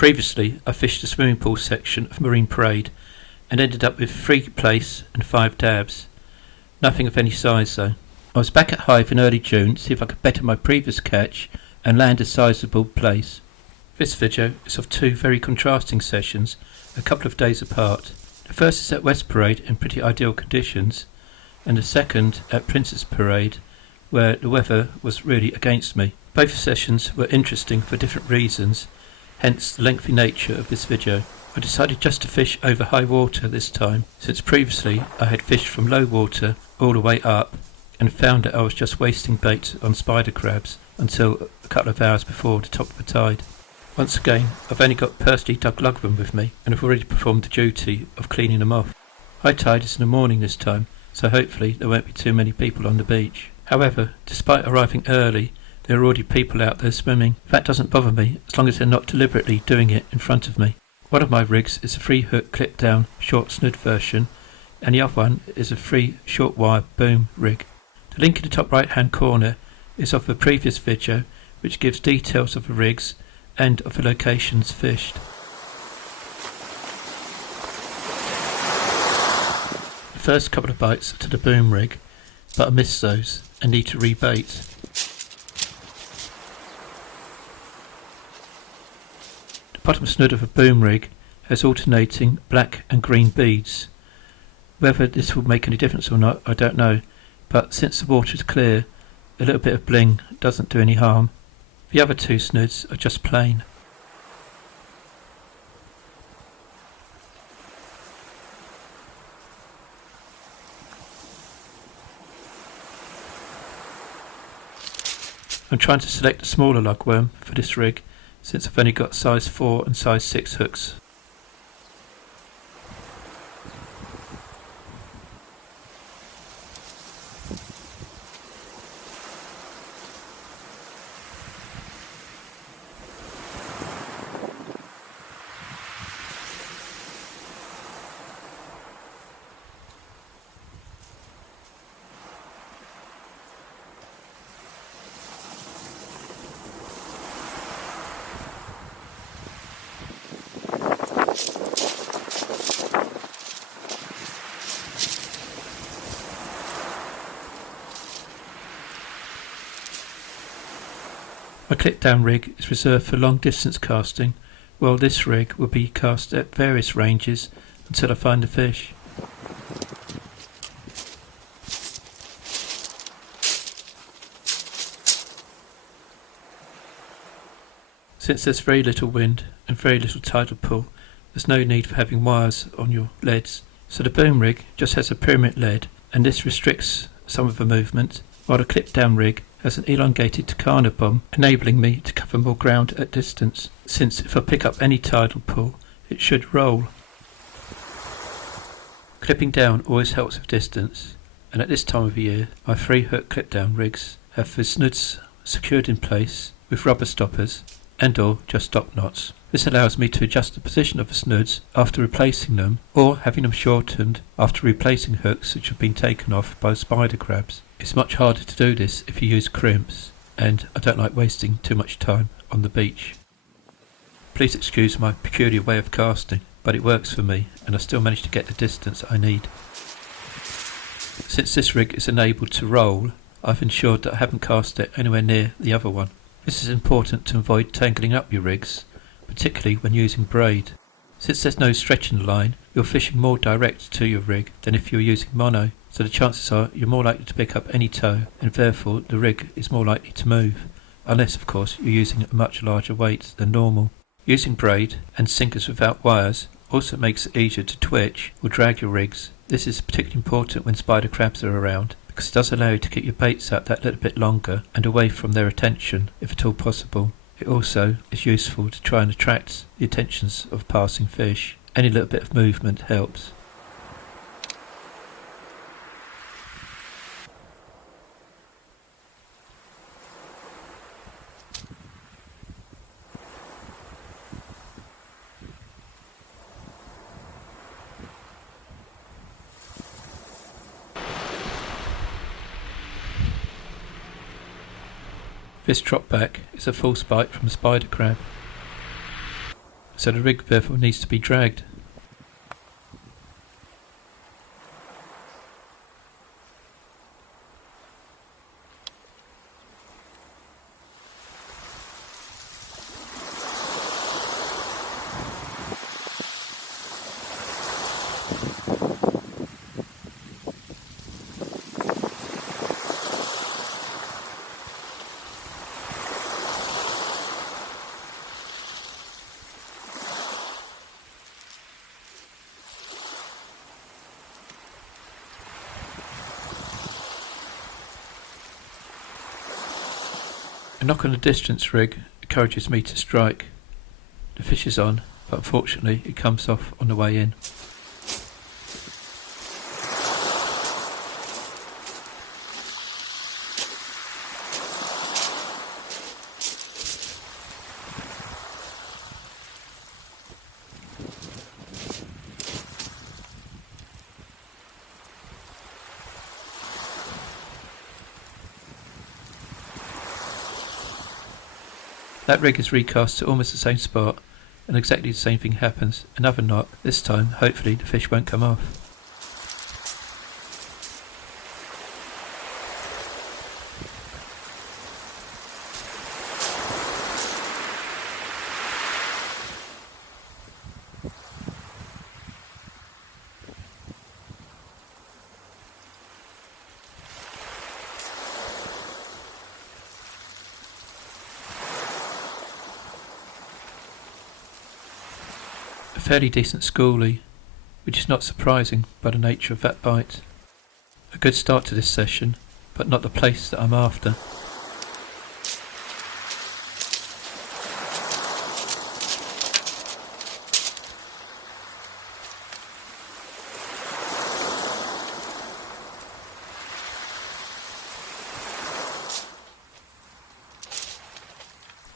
Previously, I fished the swimming pool section of Marine Parade and ended up with 3 plaice and 5 dabs. Nothing of any size though. I was back at Hythe in early June to see if I could better my previous catch and land a sizable plaice. This video is of 2 very contrasting sessions, a couple of days apart. The first is at West Parade in pretty ideal conditions, and the second at Princess Parade, where the weather was really against me. Both sessions were interesting for different reasons, hence the lengthy nature of this video. I decided just to fish over high water this time, since previously I had fished from low water all the way up and found that I was just wasting bait on spider crabs until a couple of hours before the top of the tide. Once again, I've only got personally dug lugworm with me and have already performed the duty of cleaning them off. High tide is in the morning this time, so hopefully there won't be too many people on the beach. However, despite arriving early, there are already people out there swimming. That doesn't bother me as long as they're not deliberately doing it in front of me. One of my rigs is a 3-hook clip down short snood version, and the other one is a 3 short wire boom rig. The link in the top right hand corner is of a previous video which gives details of the rigs and of the locations fished. The first couple of bites are to the boom rig, but I missed those and need to rebait. The bottom snood of a boom rig has alternating black and green beads. Whether this will make any difference or not, I don't know, but since the water is clear, a little bit of bling doesn't do any harm. The other 2 snoods are just plain. I'm trying to select a smaller lugworm for this rig, since I've only got size 4 and size 6 hooks. My clip down rig is reserved for long distance casting, while this rig will be cast at various ranges until I find the fish. Since there's very little wind and very little tidal pull, there's no need for having wires on your leads, so the boom rig just has a pyramid lead, and this restricts some of the movement, while the clip down rig has an elongated Takana bomb, enabling me to cover more ground at distance, since if I pick up any tidal pull, it should roll. Clipping down always helps with distance, and at this time of the year, my 3-hook clip down rigs have the snoods secured in place with rubber stoppers and or just stop knots. This allows me to adjust the position of the snoods after replacing them, or having them shortened after replacing hooks which have been taken off by spider crabs. It's much harder to do this if you use crimps, and I don't like wasting too much time on the beach. Please excuse my peculiar way of casting, but it works for me and I still manage to get the distance I need. Since this rig is enabled to roll, I've ensured that I haven't cast it anywhere near the other one. This is important to avoid tangling up your rigs, particularly when using braid. Since there's no stretch in the line, you're fishing more direct to your rig than if you're using mono, so the chances are you're more likely to pick up any tow, and therefore the rig is more likely to move, unless of course you're using a much larger weight than normal. Using braid and sinkers without wires also makes it easier to twitch or drag your rigs. This is particularly important when spider crabs are around, because it does allow you to keep your baits out that little bit longer and away from their attention if at all possible. It also is useful to try and attract the attentions of passing fish. Any little bit of movement helps. This drop back is a false bite from a spider crab. so the rig therefore needs to be dragged. A knock on the distance rig encourages me to strike. The fish is on, but unfortunately it comes off on the way in. That rig is recast to almost the same spot, and exactly the same thing happens. Another knock. This time, hopefully, the fish won't come off. A fairly decent schoolie, which is not surprising by the nature of that bite. A good start to this session, but not the plaice that I'm after.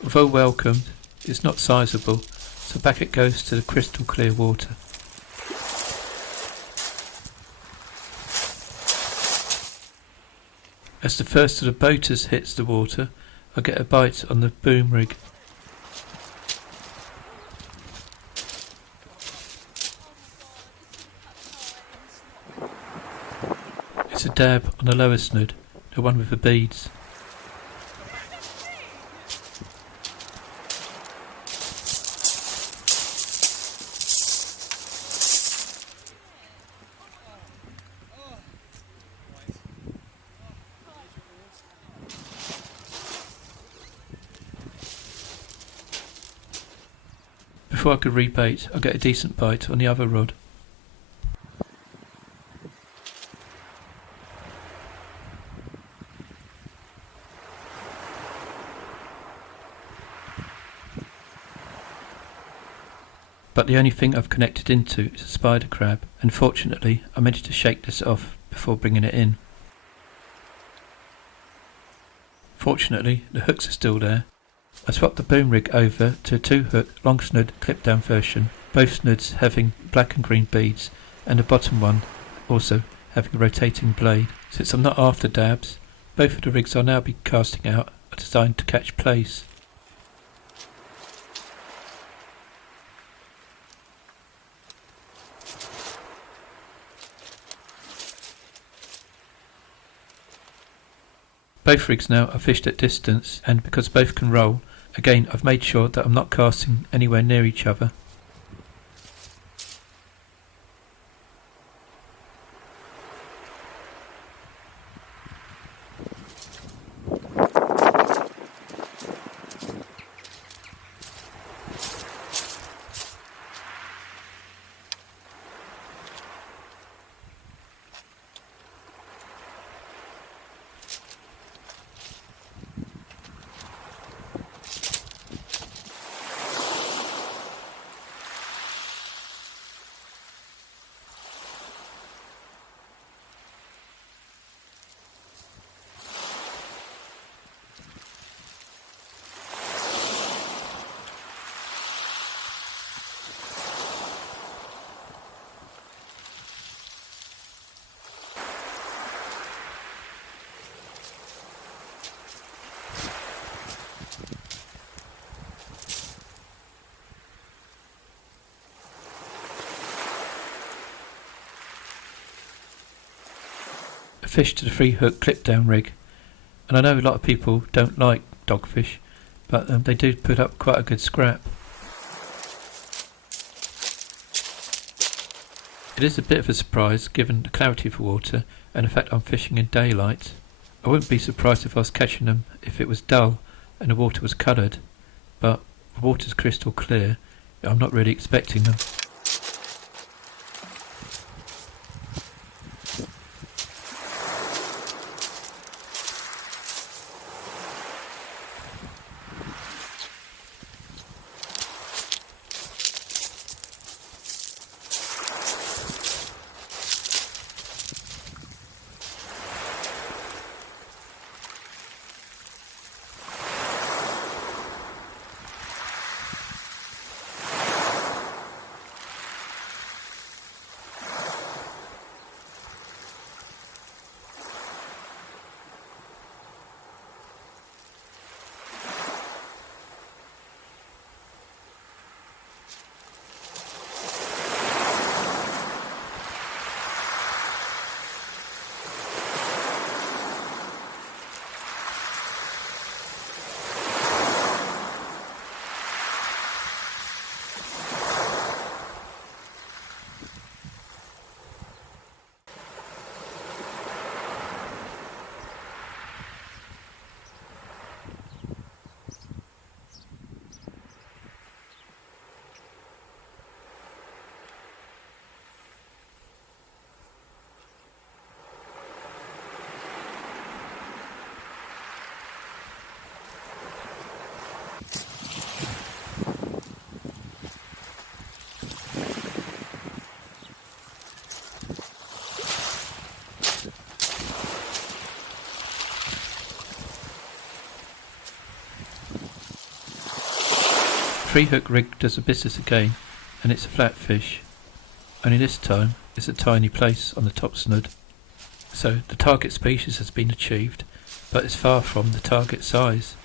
Although welcomed, it's not sizable, so back it goes to the crystal clear water. As the first of the boaters hits the water, I get a bite on the boom rig. It's a dab on the lower snood, the one with the beads. Before I could rebait, I get a decent bite on the other rod. But the only thing I've connected into is a spider crab, and fortunately I managed to shake this off before bringing it in. Fortunately, the hooks are still there. I swapped the boom rig over to a 2-hook long snood clip down version, both snoods having black and green beads, and the bottom one also having a rotating blade. Since I'm not after dabs, both of the rigs I'll now be casting out are designed to catch plaice. Both rigs now are fished at distance, and because both can roll, again I've made sure that I'm not casting anywhere near each other. fish to the 3-hook clip down rig, and I know a lot of people don't like dogfish, but they do put up quite a good scrap. It is a bit of a surprise given the clarity of the water and the fact I'm fishing in daylight. I wouldn't be surprised if I was catching them if it was dull and the water was coloured, but the water's crystal clear. I'm not really expecting them. Three-hook rig does the business again, and it's a flatfish. Only this time it's a tiny plaice on the top snood. So the target species has been achieved, but it's far from the target size.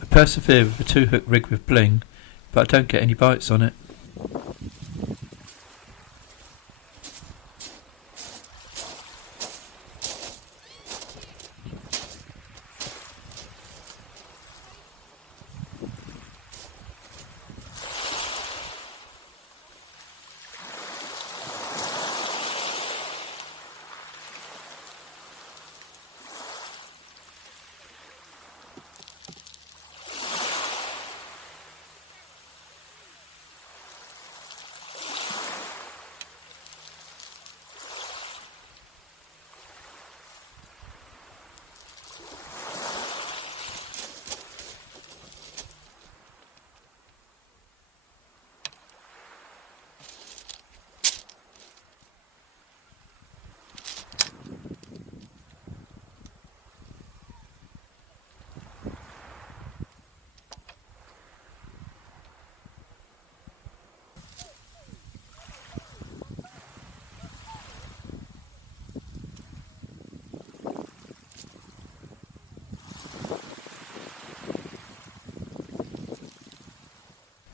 I persevere with a 2-hook rig with bling, but I don't get any bites on it.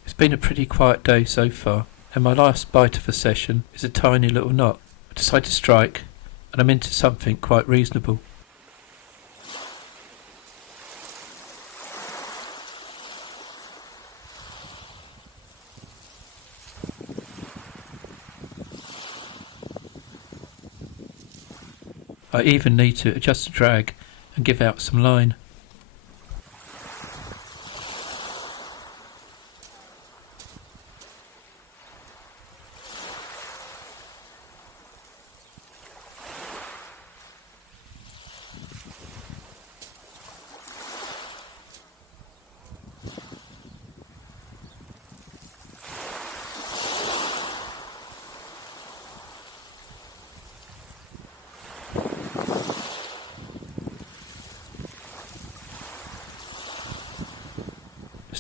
It's been a pretty quiet day so far, and my last bite of a session is a tiny little knot. I decide to strike, and I'm into something quite reasonable. I even need to adjust the drag and give out some line.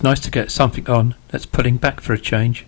It's nice to get something on that's pulling back for a change.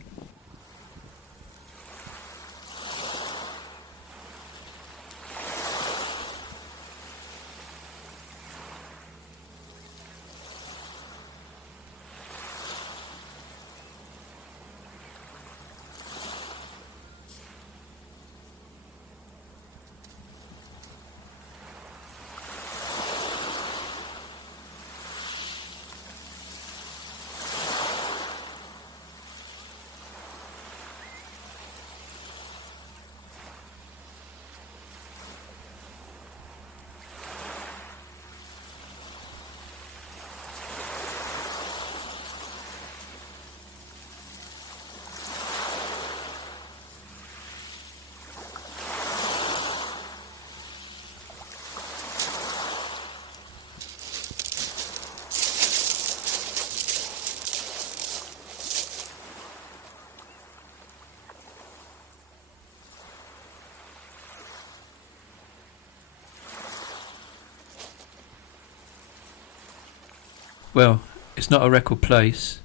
Well, it's not a record plaice,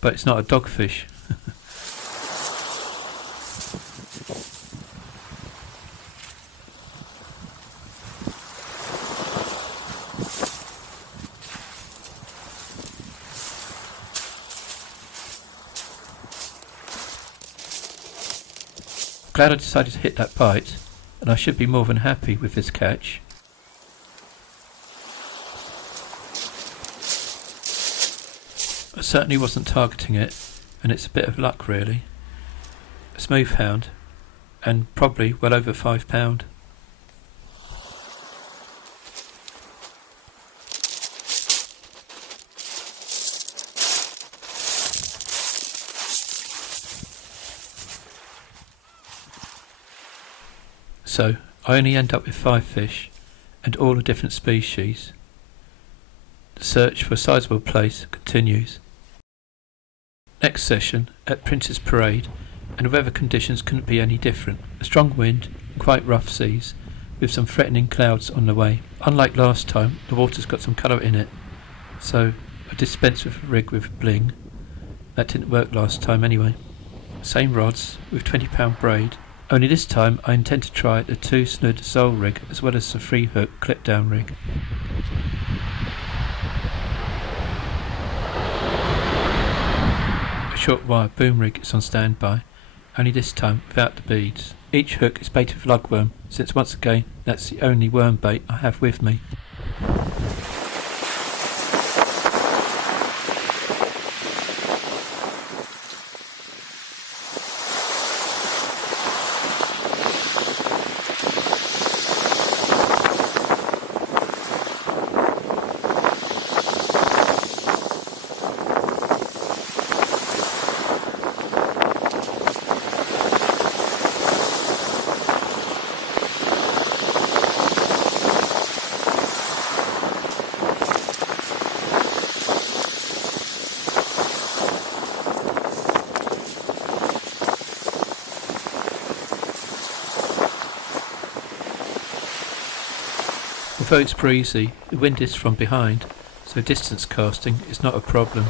but it's not a dogfish. Glad I decided to hit that bite, and I should be more than happy with this catch. I certainly wasn't targeting it, and it's a bit of luck really. A smooth hound, and probably well over £5. So I only end up with 5 fish, and all a different species. The search for a sizable plaice continues. Next session at Prince's Parade, and the weather conditions couldn't be any different. A strong wind, quite rough seas, with some threatening clouds on the way. Unlike last time, the water's got some colour in it, so I dispensed with a rig with bling. That didn't work last time anyway. Same rods, with £20 braid, only this time I intend to try the 2 snood sole rig as well as the 3 hook clip down rig. Short wire boom rig is on standby, only this time without the beads. Each hook is baited with lugworm, since once again that's the only worm bait I have with me. Although it's breezy, the wind is from behind, so distance casting is not a problem.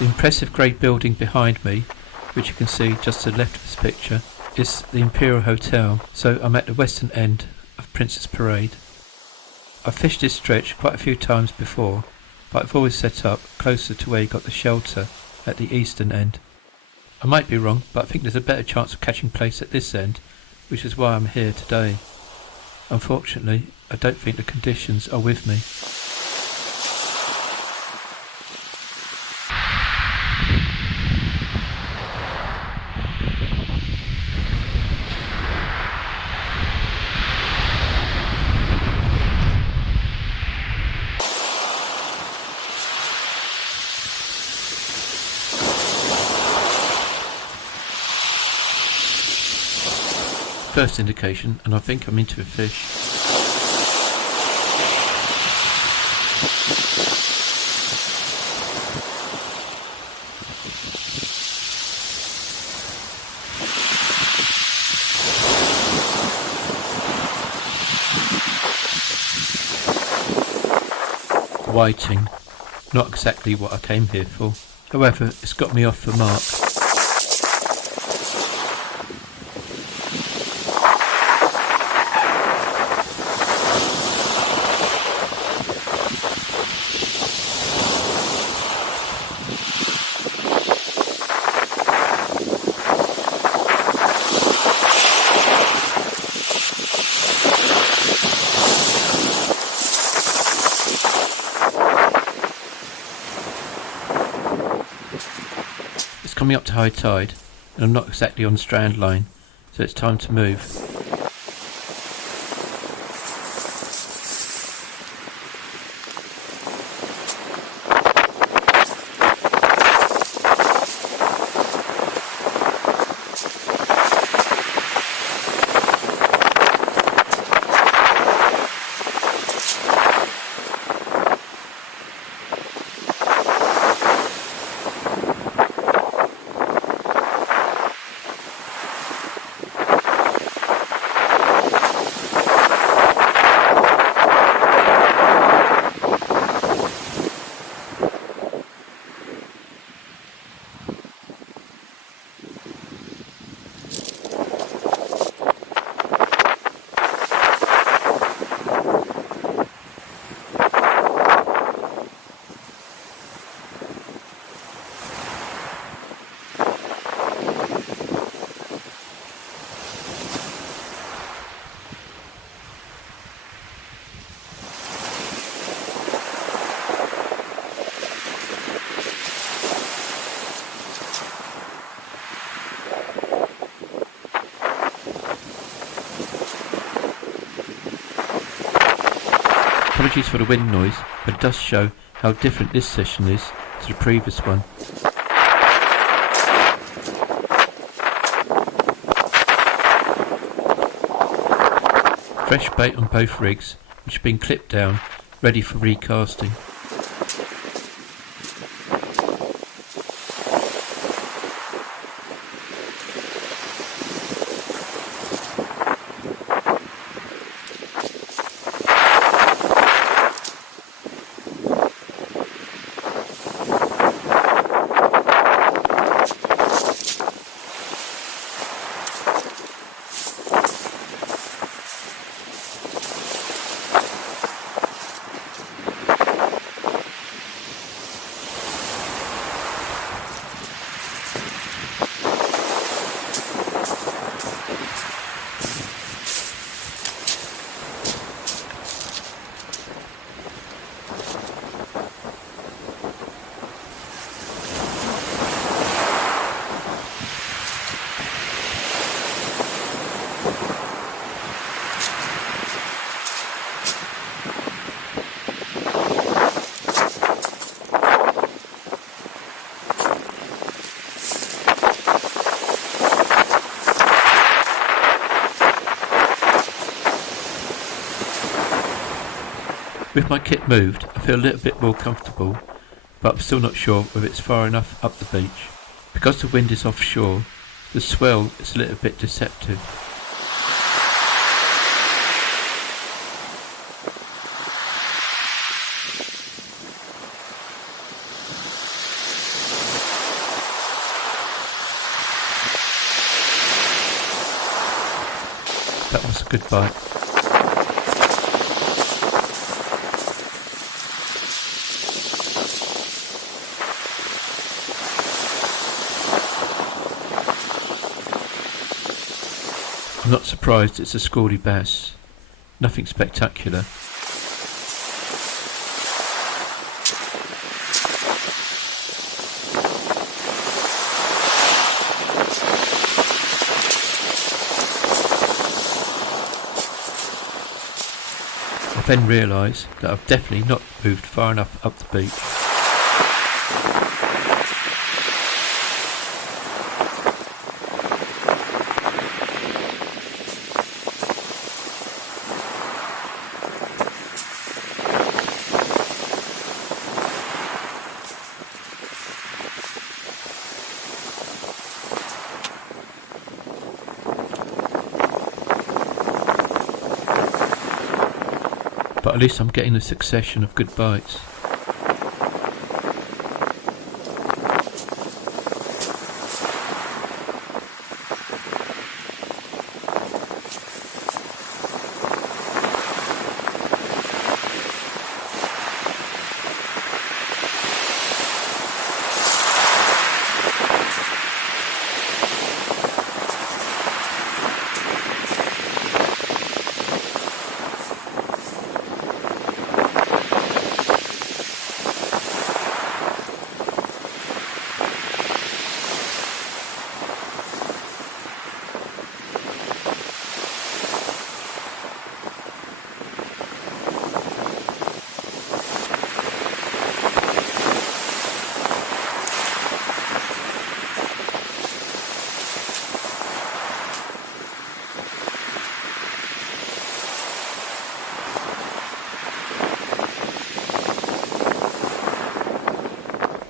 The impressive grey building behind me, which you can see just to the left of this picture, is the Imperial Hotel, so I'm at the western end of Prince's Parade. I've fished this stretch quite a few times before, but I've always set up closer to where you got the shelter at the eastern end. I might be wrong, but I think there's a better chance of catching plaice at this end, which is why I'm here today. Unfortunately, I don't think the conditions are with me. first indication, and I think I'm into a fish. Whiting, not exactly what I came here for. However, it's got me off the mark. Coming up to high tide, and I'm not exactly on the strand line, so it's time to move. Apologies for the wind noise, but it does show how different this session is to the previous one. Fresh bait on both rigs, which have been clipped down, ready for recasting. With my kit moved, I feel a little bit more comfortable, but I'm still not sure whether it's far enough up the beach. Because the wind is offshore, the swell is a little bit deceptive. That was a good bite. I'm not surprised it's a scaldy bass. Nothing spectacular. I then realise that I've definitely not moved far enough up the beach. but at least I'm getting a succession of good bites.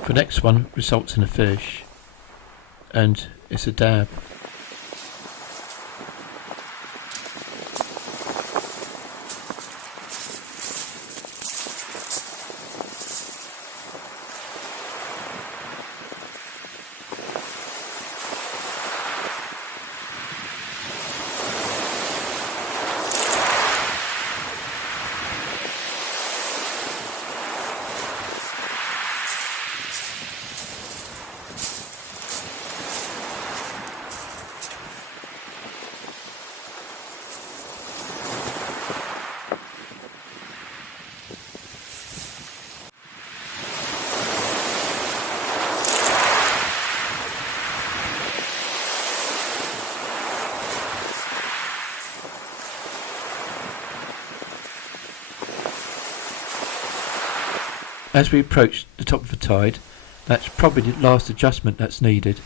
The next one results in a fish, and it's a dab. As we approach the top of the tide, that's probably the last adjustment that's needed.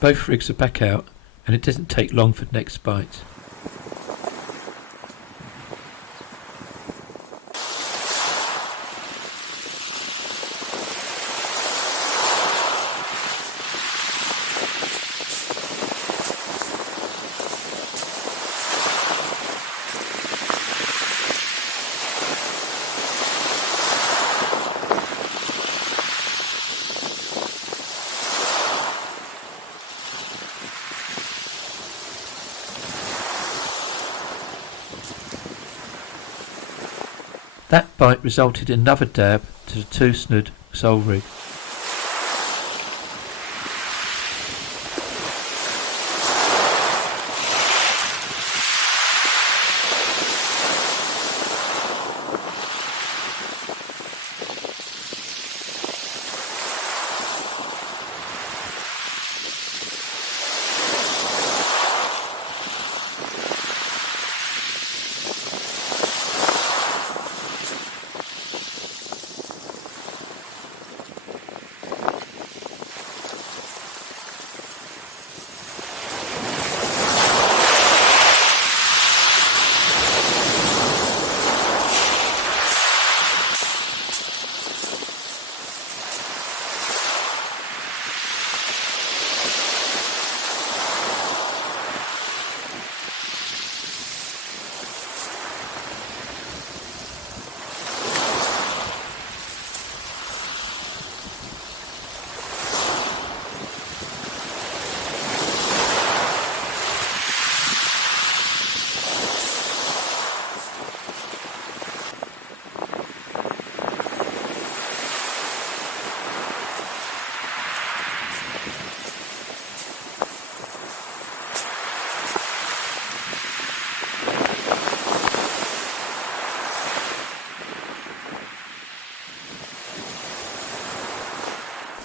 Both rigs are back out, and it doesn't take long for the next bite. That bite resulted in another dab to the 2-snood sole rig.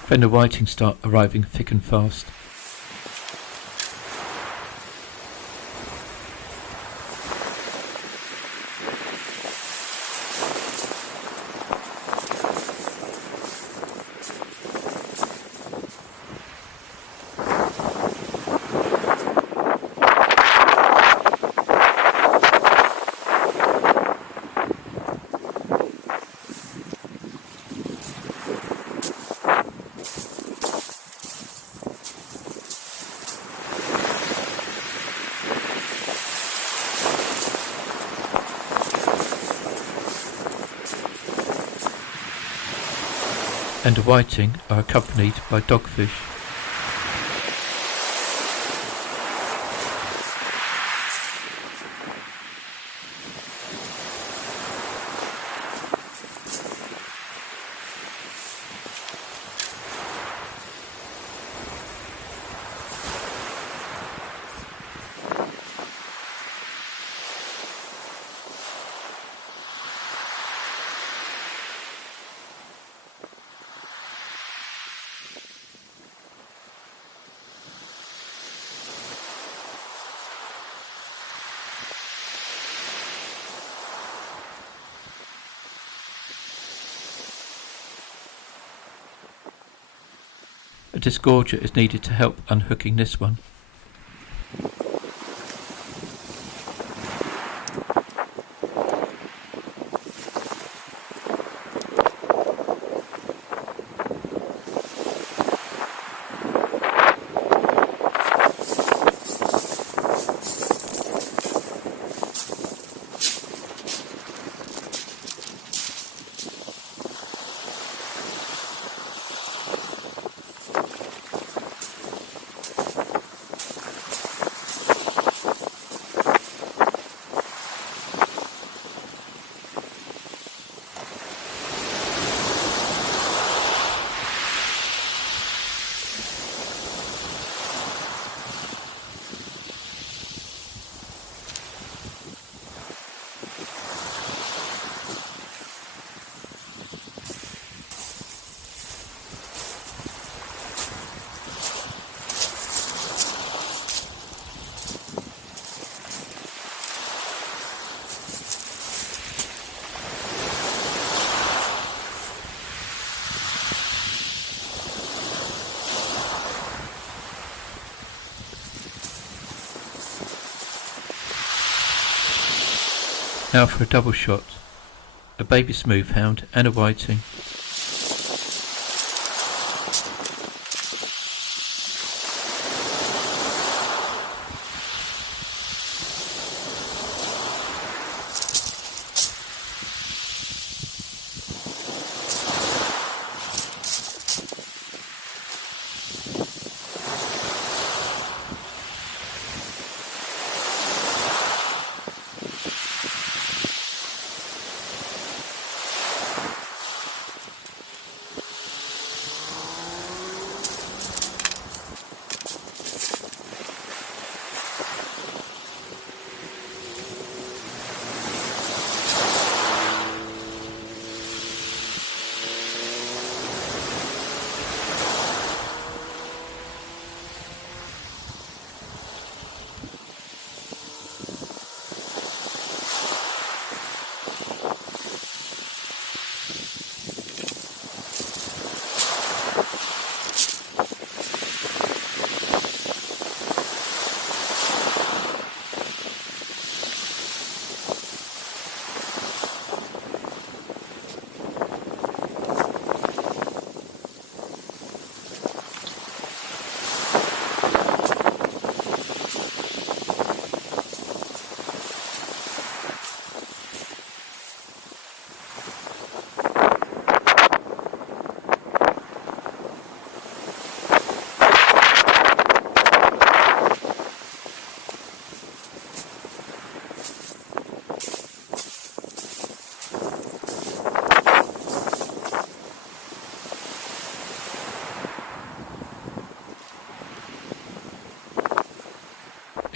Then the whitings start arriving thick and fast. And the whiting are accompanied by dogfish. A disgorger is needed to help unhooking this one. Now for a double shot, a baby smoothhound and a whiting.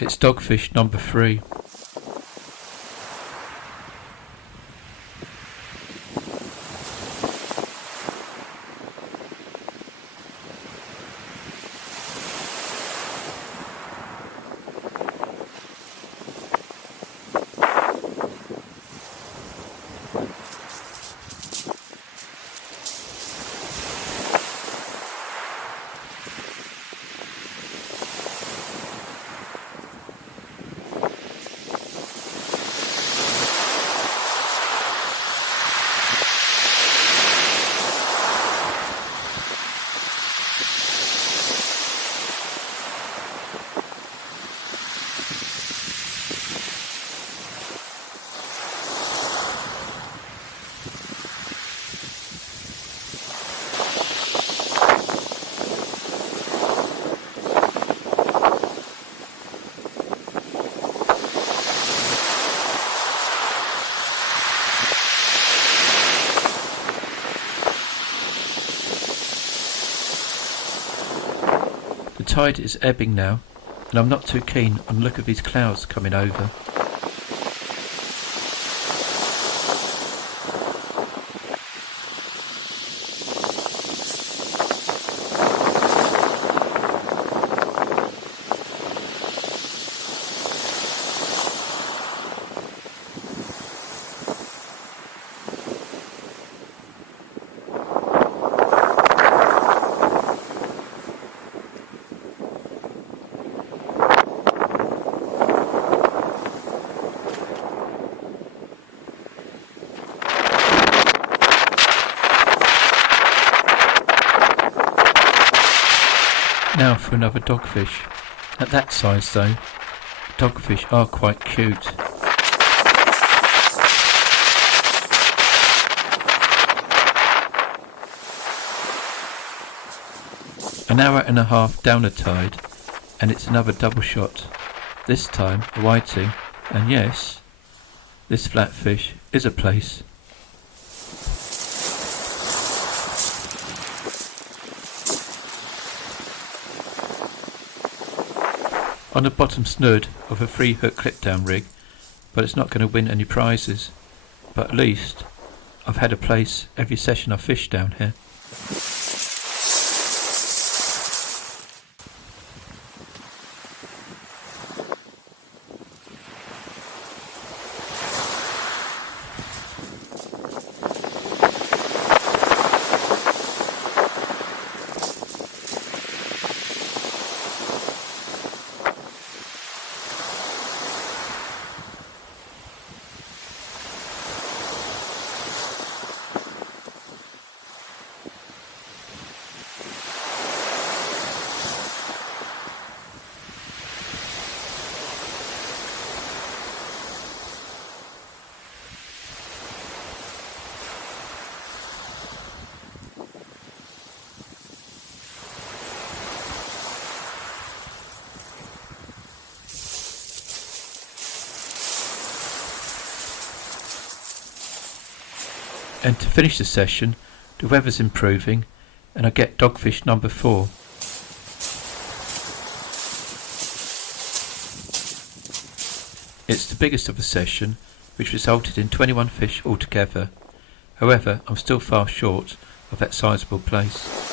It's dogfish number 3. tide is ebbing now, and I'm not too keen on the look of these clouds coming over. Now for another dogfish. At that size though, dogfish are quite cute. An hour and a half down the tide, and it's another double shot. This time a whiting, and yes, this flatfish is a plaice. On the bottom snood of a 3-hook clip down rig, but it's not going to win any prizes. But at least I've had a plaice every session I've fished down here. And to finish the session, the weather's improving and I get dogfish number 4. It's the biggest of the session, which resulted in 21 fish altogether. However, I'm still far short of that sizable plaice.